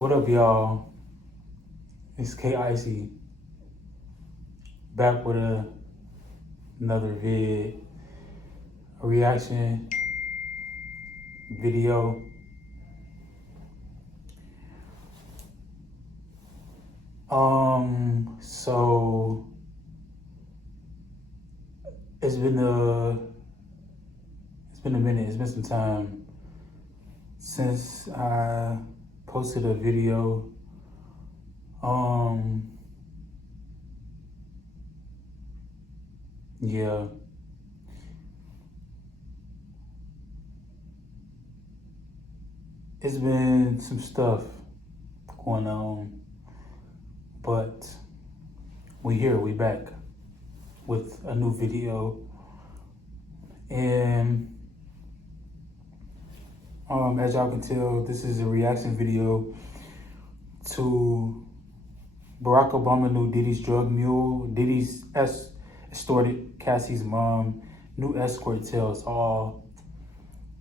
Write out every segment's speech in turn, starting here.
What up, y'all? It's Icyy back with another a reaction video. So it's been a minute. It's been some time since I posted a video. Yeah. It's been some stuff going on, but we back with a new video. And as y'all can tell, this is a reaction video to Barack Obama new Diddy's drug mule. Diddy's extorted Cassie's mom. New escort tells all.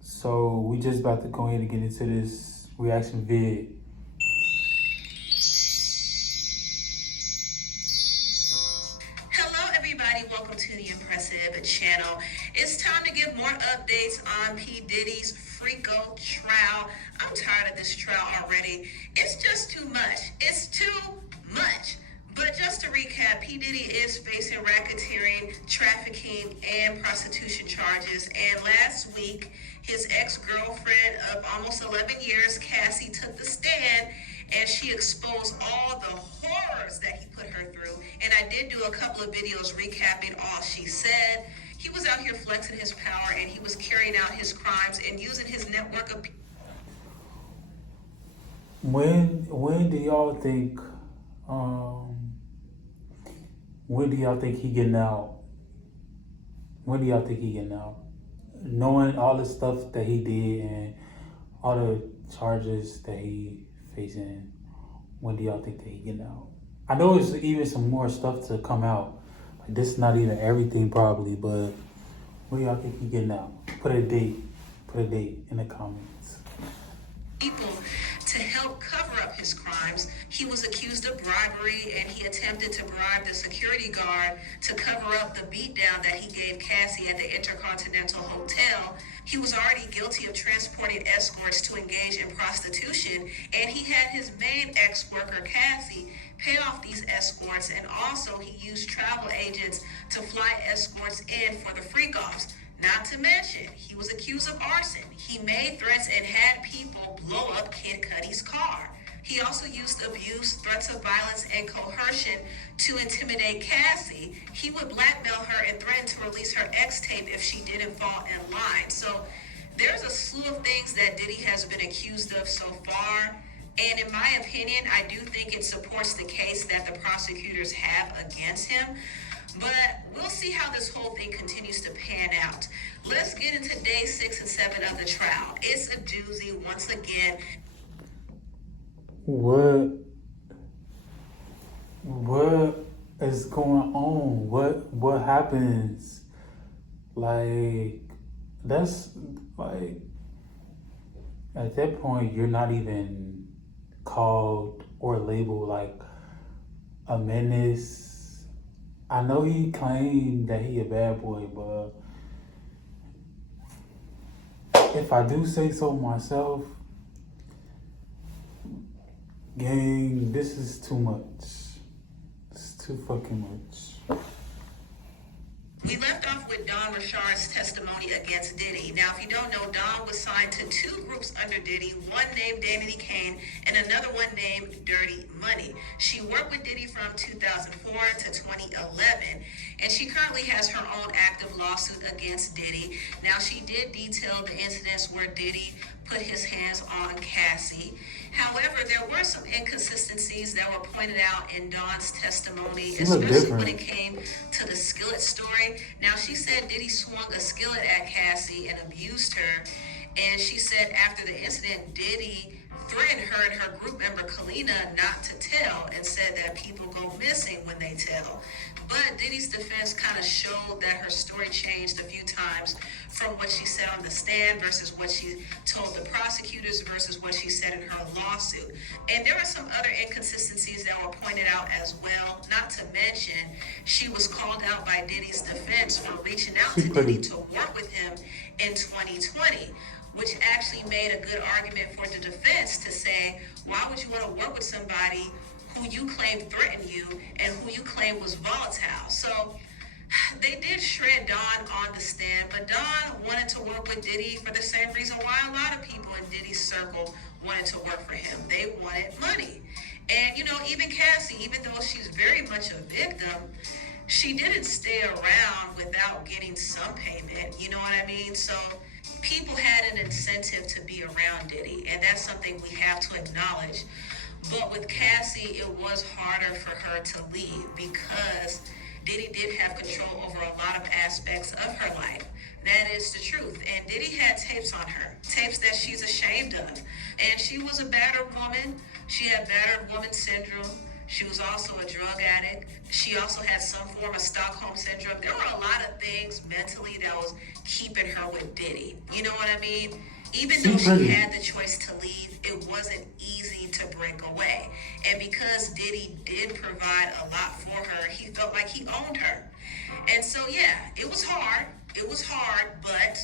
So we just about to go ahead and get into this reaction vid. Hello everybody, welcome to the Impressive channel. It's time to give more updates on P. Diddy's Freako trial. I'm tired of this trial already. It's just too much. It's too much. But just to recap, P. Diddy is facing racketeering, trafficking, and prostitution charges. And last week, his ex-girlfriend of almost 11 years, Cassie, took the stand and she exposed all the horrors that he put her through. And I did do a couple of videos recapping all she said. He was out here flexing his power and he was carrying out his crimes and using his network of... When do y'all think when do y'all think he getting out? When do y'all think he getting out? Knowing all the stuff that he did and all the charges that he facing, when do y'all think that he getting out? I know there's even some more stuff to come out. Like this is not even everything probably, but when do y'all think he getting out? Put a date in the comments. People to help cover up his crimes. He was accused of bribery and he attempted to bribe the security guard to cover up the beatdown that he gave Cassie at the Intercontinental Hotel. He was already guilty of transporting escorts to engage in prostitution, and he had his main ex-worker, Cassie, pay off these escorts, and also he used travel agents to fly escorts in for the freak-offs. Not to mention, he was accused of arson. He made threats and had people blow up Kid Cudi's car. He also used abuse, threats of violence, and coercion to intimidate Cassie. He would blackmail her and threaten to release her ex tape if she didn't fall in line. So there's a slew of things that Diddy has been accused of so far. And in my opinion, I do think it supports the case that the prosecutors have against him. But we'll see how this whole thing continues to pan out. Let's get into day 6 and 7 of the trial. It's a doozy once again. What is going on? What happens? Like, that's like, at that point you're not even called or labeled like a menace. I know he claimed that he a bad boy, but if I do say so myself, gang, this is too much. It's too fucking much. We left off with Don Richard's testimony against Diddy. Now, if you don't know, Don was signed to 2 groups under Diddy, one named Danity Kane and another one named Dirty Money. She worked with Diddy from 2004 to 2011, and she currently has her own active lawsuit against Diddy. Now, she did detail the incidents where Diddy put his hands on Cassie. However, there were some inconsistencies that were pointed out in Dawn's testimony, especially when it came to the skillet story. Now, she said Diddy swung a skillet at Cassie and abused her. And she said after the incident, Diddy threatened her and her group member, Kalina, not to tell, and said that people go missing when they tell. But Diddy's defense kind of showed that her story changed a few times from what she said on the stand versus what she told the prosecutors versus what she said in her lawsuit. And there are some other inconsistencies that were pointed out as well. Not to mention, she was called out by Diddy's defense for reaching out to Diddy to work with him in 2020, which actually made a good argument for the defense to say, why would you want to work with somebody who you claim threatened you and who you claim was volatile? So they did shred Don on the stand, but Don wanted to work with Diddy for the same reason why a lot of people in Diddy's circle wanted to work for him. They wanted money. And, you know, even Cassie, even though she's very much a victim, she didn't stay around without getting some payment. You know what I mean? So people had an incentive to be around Diddy, and that's something we have to acknowledge. But with Cassie, it was harder for her to leave because Diddy did have control over a lot of aspects of her life. That is the truth. And Diddy had tapes on her, tapes that she's ashamed of. And she was a battered woman. She had battered woman syndrome. She was also a drug addict. She also had some form of Stockholm syndrome. There were a lot of things mentally that was keeping her with Diddy. You know what I mean? Even though she had the choice to leave, it wasn't easy to break away. And because Diddy did provide a lot for her, he felt like he owned her. And so, yeah, it was hard. It was hard, but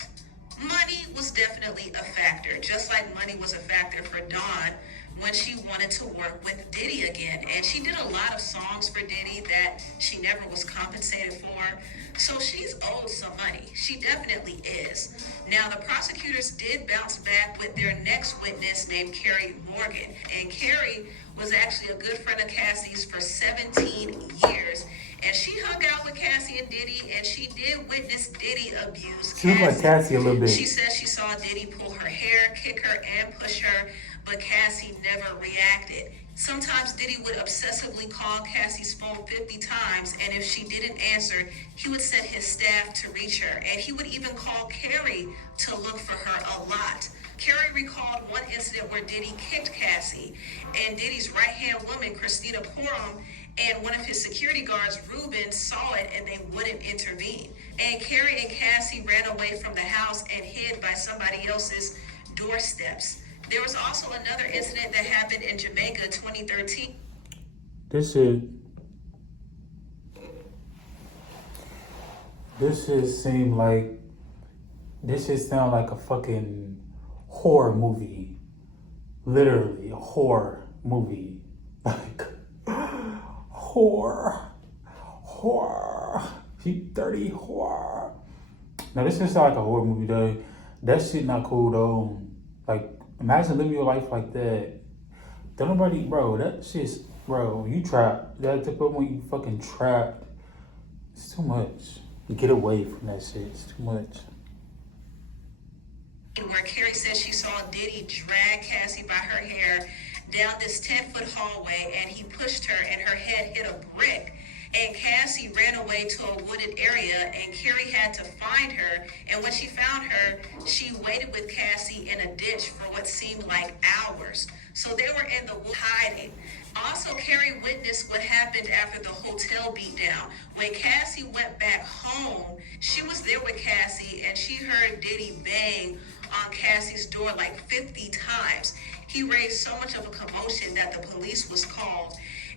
money was definitely a factor. Just like money was a factor for Dawn when she wanted to work with Diddy again. And she did a lot of songs for Diddy that she never was compensated for. So she's owed some money. She definitely is. Now, the prosecutors did bounce back with their next witness named Carrie Morgan. And Carrie was actually a good friend of Cassie's for 17 years. And she hung out with Cassie and Diddy, and she did witness Diddy abuse Cassie. She looked like Cassie a little bit. She said she saw Diddy pull her hair, kick her, and push her, but Cassie never reacted. Sometimes Diddy would obsessively call Cassie's phone 50 times, and if she didn't answer, he would send his staff to reach her. And he would even call Carrie to look for her a lot. Carrie recalled one incident where Diddy kicked Cassie, and Diddy's right-hand woman, Christina Porum, and one of his security guards, Ruben, saw it and they wouldn't intervene. And Carrie and Cassie ran away from the house and hid by somebody else's doorsteps. There was also another incident that happened in Jamaica 2013. This shit sound like a fucking horror movie. Literally a horror movie. Like horror. She 30 horror. Now this just sound like a horror movie though. That shit not cool though. Like imagine living your life like that. Don't nobody, bro, that shit's, bro, you trapped. That's the point when you fucking trapped. It's too much. You get away from that shit. It's too much. Where Carrie said she saw Diddy drag Cassie by her hair down this 10-foot hallway, and he pushed her and her head hit a brick. And Cassie ran away to a wooded area, and Carrie had to find her. And when she found her, she waited with Cassie in a ditch for what seemed like hours. So they were in the woods hiding. Also, Carrie witnessed what happened after the hotel beatdown. When Cassie went back home, she was there with Cassie, and she heard Diddy bang on Cassie's door like 50 times. He raised so much of a commotion that the police was called.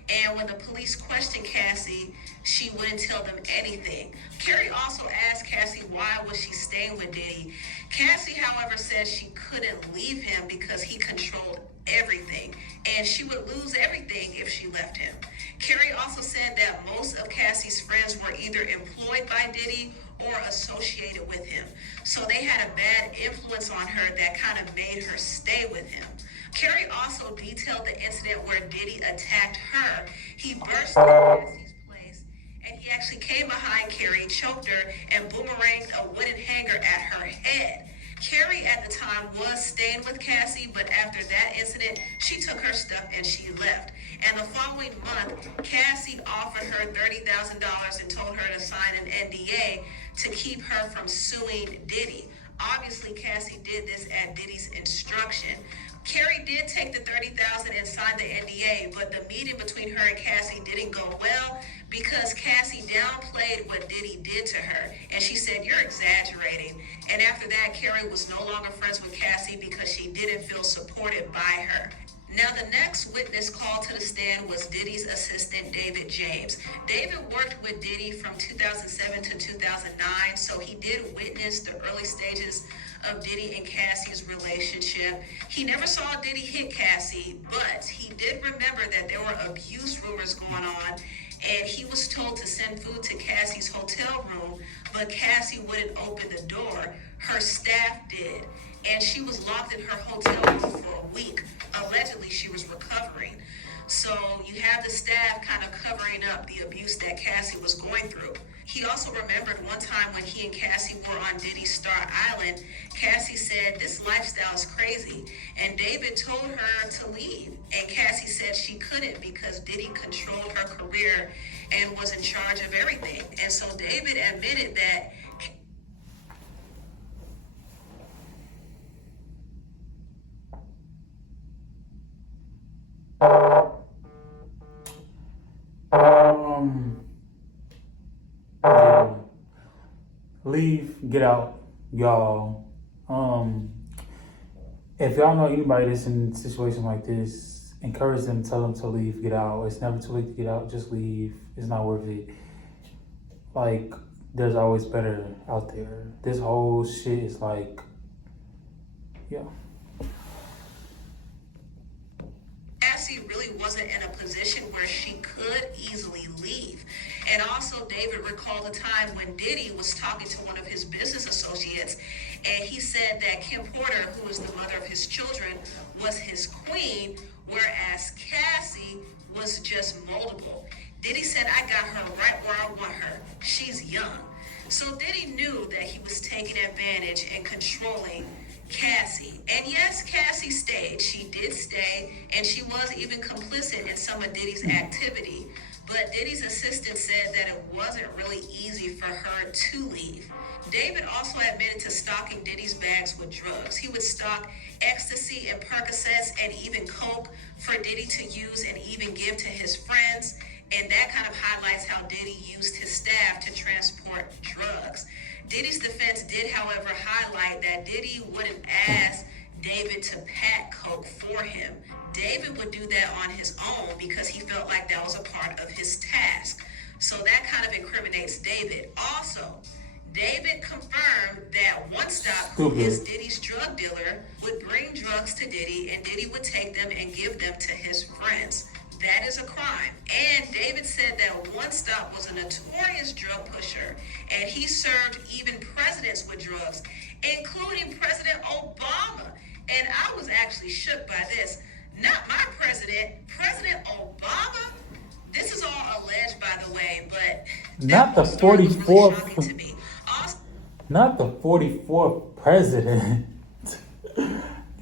And when the police questioned Cassie, she wouldn't tell them anything. Carrie also asked Cassie why was she staying with Diddy. Cassie, however, said she couldn't leave him because he controlled everything, and she would lose everything if she left him. Carrie also said that most of Cassie's friends were either employed by Diddy or associated with him. So they had a bad influence on her that kind of made her stay with him. Carrie also detailed the incident where Diddy attacked her. He burst into Cassie's place, and he actually came behind Carrie, choked her, and boomeranged a wooden hanger at her head. Carrie at the time was staying with Cassie, but after that incident, she took her stuff and she left. And the following month, Cassie offered her $30,000 and told her to sign an NDA to keep her from suing Diddy. Obviously, Cassie did this at Diddy's instruction. Carrie did take the $30,000 and sign the NDA, but the meeting between her and Cassie didn't go well because Cassie downplayed what Diddy did to her, and she said, "You're exaggerating." And after that, Carrie was no longer friends with Cassie because she didn't feel supported by her. Now, the next witness called to the stand was Diddy's assistant, David James. David worked with Diddy from 2007 to 2009, so he did witness the early stages of Diddy and Cassie's relationship. He never saw Diddy hit Cassie, but he did remember that there were abuse rumors going on, and he was told to send food to Cassie's hotel room, but Cassie wouldn't open the door. Her staff did, and she was locked in her hotel room for a week. Allegedly, she was recovering. So you have the staff kind of covering up the abuse that Cassie was going through. He also remembered one time when he and Cassie were on Diddy's Star Island, Cassie said, "This lifestyle is crazy." And David told her to leave. And Cassie said she couldn't because Diddy controlled her career and was in charge of everything. And so David admitted that yeah. Leave, get out, y'all. If y'all know anybody that's in a situation like this, encourage them, tell them to leave, get out. It's never too late to get out, just leave. It's not worth it. Like, there's always better out there. This whole shit is like, yeah. Cassie really wasn't in a position where she could easily leave. And also, David recalled a time when Diddy was talking to one of his business associates, and he said that Kim Porter, who is the mother of his children, was his queen, whereas Cassie was just moldable. Diddy said, "I got her right where I want her. She's young." So Diddy knew that he was taking advantage and controlling Cassie. And yes, Cassie stayed. She did stay, and she was even complicit in some of Diddy's activity. But Diddy's assistant said that it wasn't really easy for her to leave. David also admitted to stocking Diddy's bags with drugs. He would stock ecstasy and Percocets and even coke for Diddy to use and even give to his friends. And that kind of highlights how Diddy used his staff to transport drugs. Diddy's defense did, however, highlight that Diddy wouldn't ask David to pack coke for him. David would do that on his own because he felt like that was a part of his task. So that kind of incriminates David. Also, David confirmed that One Stop, who is Diddy's drug dealer, would bring drugs to Diddy, and Diddy would take them and give them to his friends. That is a crime. And David said that One Stop was a notorious drug pusher, and he served even presidents with drugs, including President Obama. And I was actually shook by this. Not my president, President Obama. This is all alleged, by the way, but not the 44th. Really to me. Also, not the 44th president.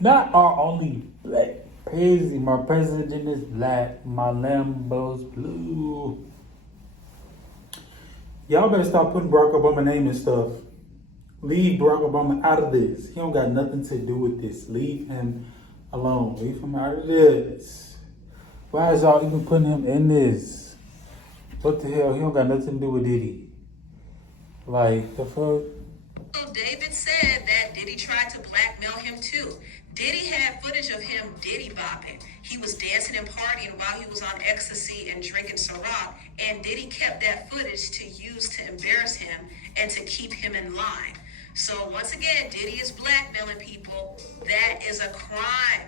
Not our only black president. My president is black. My Lambo's blue. Y'all better stop putting Barack Obama's name and stuff. Leave Barack Obama out of this. He don't got nothing to do with this. Leave him alone. Leave him out of this. Why is y'all even putting him in this? What the hell? He don't got nothing to do with Diddy. Like, the fuck? So David said that Diddy tried to blackmail him too. Diddy had footage of him Diddy bopping. He was dancing and partying while he was on ecstasy and drinking Ciroc, and Diddy kept that footage to use to embarrass him and to keep him in line. So once again, Diddy is blackmailing people. That is a crime.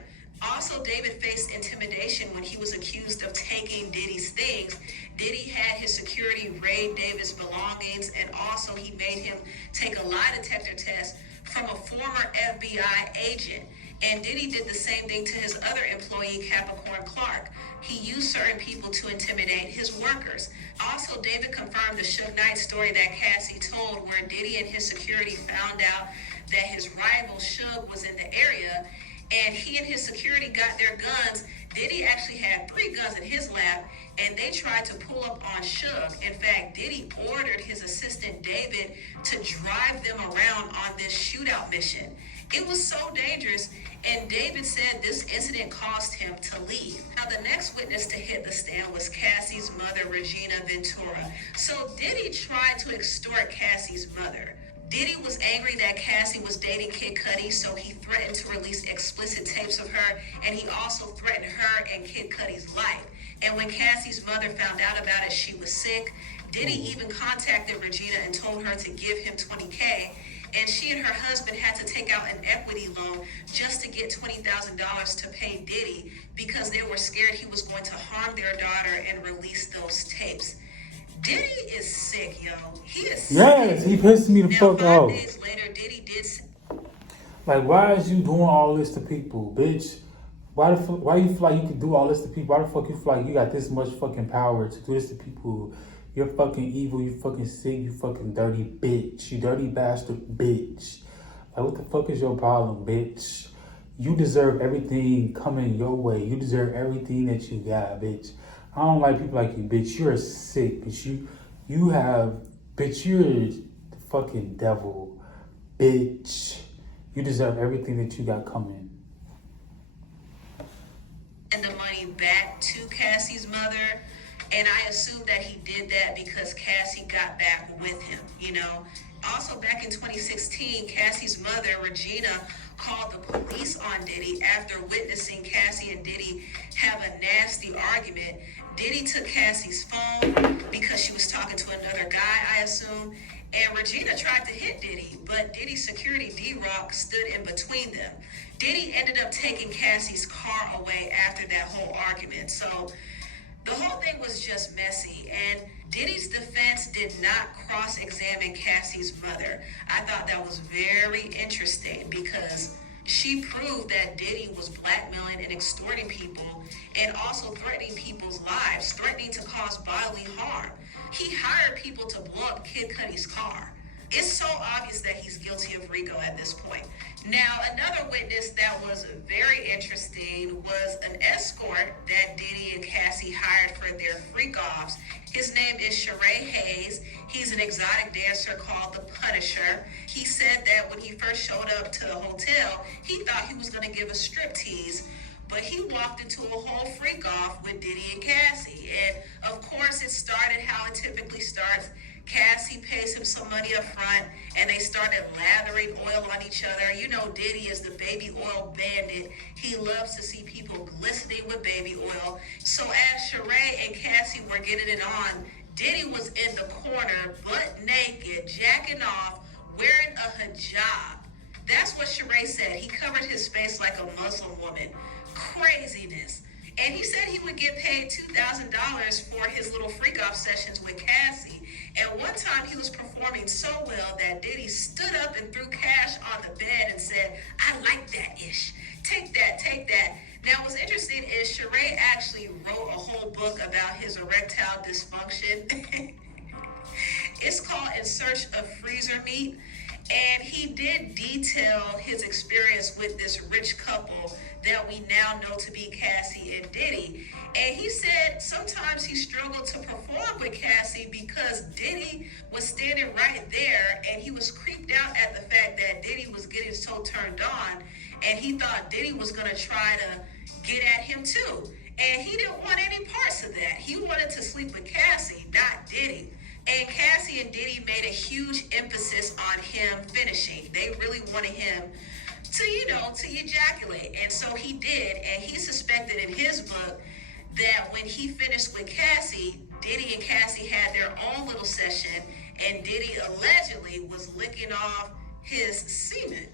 Also, David faced intimidation when he was accused of taking Diddy's things. Diddy had his security raid David's belongings, and also he made him take a lie detector test from a former FBI agent. And Diddy did the same thing to his other employee, Capricorn Clark. He used certain people to intimidate his workers. Also, David confirmed the Suge Knight story that Cassie told, where Diddy and his security found out that his rival Suge was in the area, and he and his security got their guns. Diddy actually had 3 guns in his lap, and they tried to pull up on Suge. In fact, Diddy ordered his assistant David to drive them around on this shootout mission. It was so dangerous, and David said this incident caused him to leave. Now, the next witness to hit the stand was Cassie's mother, Regina Ventura. So Diddy tried to extort Cassie's mother. Diddy was angry that Cassie was dating Kid Cudi, so he threatened to release explicit tapes of her, and he also threatened her and Kid Cudi's life. And when Cassie's mother found out about it, she was sick. Diddy even contacted Regina and told her to give him $20K, and she and her husband had to take out an equity loan just to get $20,000 to pay Diddy because they were scared he was going to harm their daughter and release those tapes. Diddy is sick, yo. He is sick. Yes, he pissed me the fuck off. 5 days later, Diddy did. Like, why is you doing all this to people, bitch? Why you feel like you can do all this to people? Why the fuck you feel like you got this much fucking power to do this to people? You're fucking evil, you fucking sick, you fucking dirty bitch. You dirty bastard bitch. Like, what the fuck is your problem, bitch? You deserve everything coming your way. You deserve everything that you got, bitch. I don't like people like you, bitch. You're sick, bitch. Bitch, you're the fucking devil, bitch. You deserve everything that you got coming. And the money back to Cassie's mother. And I assume that he did that because Cassie got back with him, you know. Also, back in 2016, Cassie's mother, Regina, called the police on Diddy after witnessing Cassie and Diddy have a nasty argument. Diddy took Cassie's phone because she was talking to another guy, I assume, and Regina tried to hit Diddy, but Diddy's security D-Rock stood in between them. Diddy ended up taking Cassie's car away after that whole argument. So the whole thing was just messy, and Diddy's defense did not cross-examine Cassie's mother. I thought that was very interesting because she proved that Diddy was blackmailing and extorting people and also threatening people's lives, threatening to cause bodily harm. He hired people to blow up Kid Cudi's car. It's so obvious that he's guilty of RICO at this point. Now, another witness that was very interesting was an escort that Diddy and Cassie hired for their freak-offs. His name is Sheree Hayes. He's an exotic dancer called the Punisher. He said that when he first showed up to the hotel, he thought he was going to give a striptease, but he walked into a whole freak-off with Diddy and Cassie. And, of course, it started how it typically starts. Cassie pays him some money up front, and they started lathering oil on each other. You know, Diddy is the baby oil bandit. He loves to see people glistening with baby oil. So as Sheree and Cassie were getting it on, Diddy was in the corner, butt naked, jacking off, wearing a hijab. That's what Sheree said. He covered his face like a Muslim woman. Craziness. And he said he would get paid $2,000 for his little freak-off sessions with Cassie. And one time he was performing so well that Diddy stood up and threw cash on the bed and said, "I like that ish. Take that, take that." Now, what's interesting is Sheree actually wrote a whole book about his erectile dysfunction. It's called In Search of Freezer Meat. And he did detail his experience with this rich couple that we now know to be Cassie and Diddy. And he said sometimes he struggled to perform with Cassie because Diddy was standing right there and he was creeped out at the fact that Diddy was getting so turned on, and he thought Diddy was going to try to get at him too. And he didn't want any parts of that. He wanted to sleep with Cassie, not Diddy. And Cassie and Diddy made a huge emphasis on him finishing. They really wanted him to, to ejaculate. And so he did. And he suspected in his book that when he finished with Cassie, Diddy and Cassie had their own little session. And Diddy allegedly was licking off his semen.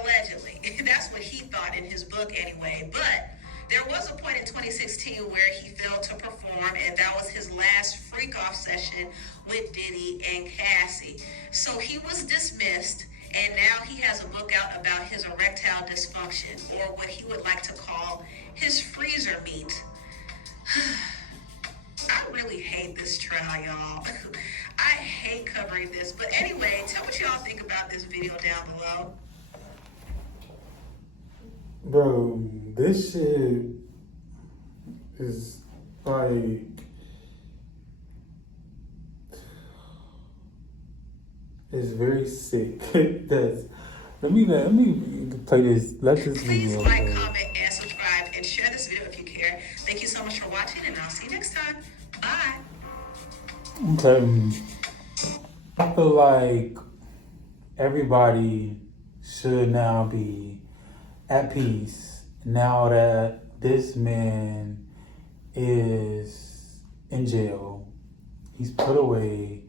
Allegedly. That's what he thought in his book anyway. But there was a point in 2016 where he failed to perform, and that was his last freak-off session with Diddy and Cassie. So he was dismissed, and now he has a book out about his erectile dysfunction, or what he would like to call his freezer meat. I really hate this trial, y'all. I hate covering this. But anyway, tell what y'all think about this video down below. Bro, this shit is like, it's very sick. Let me play this. Let this Please video like, play. comment, and subscribe, and share this video if you care. Thank you so much for watching, and I'll see you next time. Bye. Okay. I feel like everybody should now be at peace now that this man is in jail. He's put away.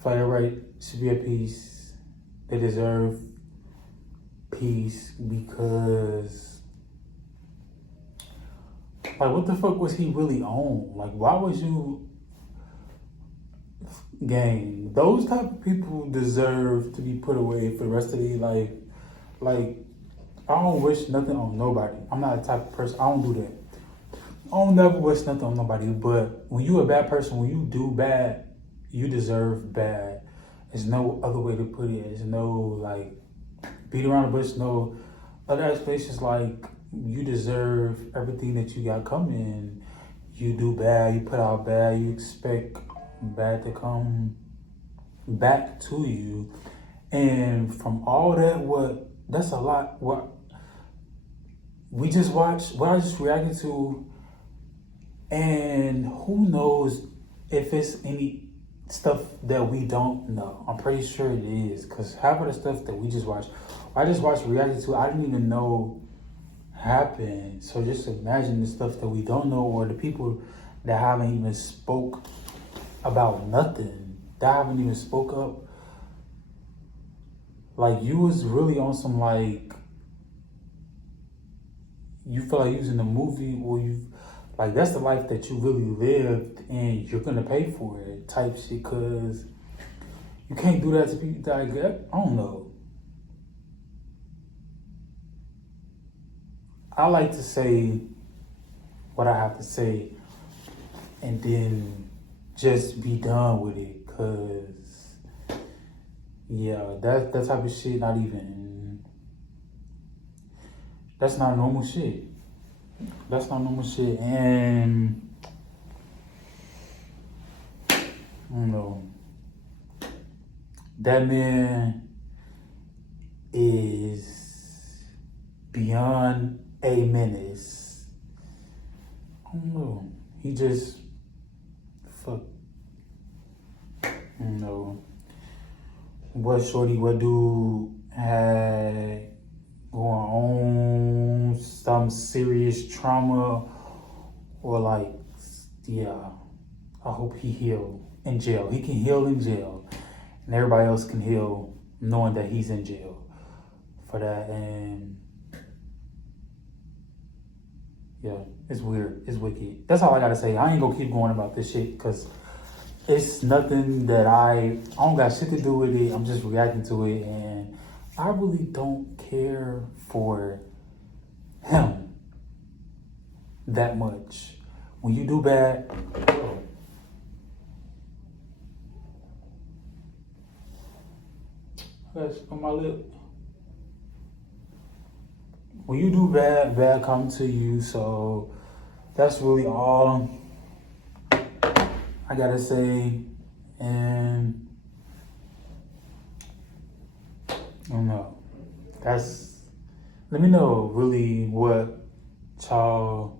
For everybody should be at peace. They deserve peace because, like, what the fuck was he really on? Like, why was you, gang? Those type of people deserve to be put away for the rest of their life. Like, I don't wish nothing on nobody. I'm not the type of person. I don't do that. I don't never wish nothing on nobody. But when you a bad person, when you do bad, you deserve bad. There's no other way to put it. There's no, like, beat around the bush. No other explanations. Like, you deserve everything that you got coming. You do bad. You put out bad. You expect bad to come back to you. And from all that, that's a lot. What we just watched, what I just reacted to, and who knows if it's any stuff that we don't know. I'm pretty sure it is, because half of the stuff that we just watched, I just watched reacted to, I didn't even know happened. So just imagine the stuff that we don't know, or the people that haven't even spoke about nothing, that haven't even spoke up. Like, you was really on some, like, you feel like you was in a movie, or you, like, that's the life that you really lived, and you're gonna pay for it type shit, cause you can't do that to people that, I don't know. I like to say what I have to say and then just be done with it, cause yeah, that type of shit, not even, that's not normal shit. That's not normal shit. And I don't know. That man is beyond a menace. I don't know. He just fuck. I don't know. What dude had going on, some serious trauma, or like, yeah, I hope he heal in jail. He can heal in jail, and everybody else can heal knowing that he's in jail for that. And yeah, it's weird, it's wicked. That's all I gotta say. I ain't gonna keep going about this shit, because it's nothing that I don't got shit to do with it. I'm just reacting to it, and I really don't care for him that much. When you do bad, that's on my lip. When you do bad, bad come to you. So that's really all I gotta say. And I don't know. Let me know really what y'all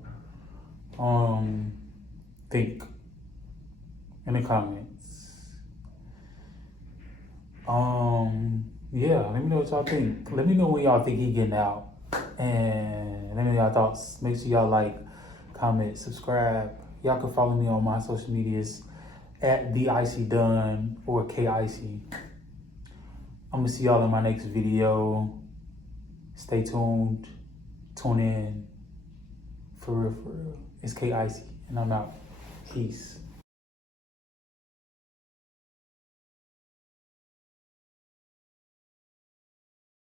think in the comments. Yeah, let me know what y'all think. Let me know when y'all think he getting out. And let me know y'all thoughts. Make sure y'all like, comment, subscribe. Y'all can follow me on my social medias at the Icyy Done or Icyy. I'm gonna see y'all in my next video. Stay tuned. Tune in. For real, for real. It's Icyy, and I'm out. Peace.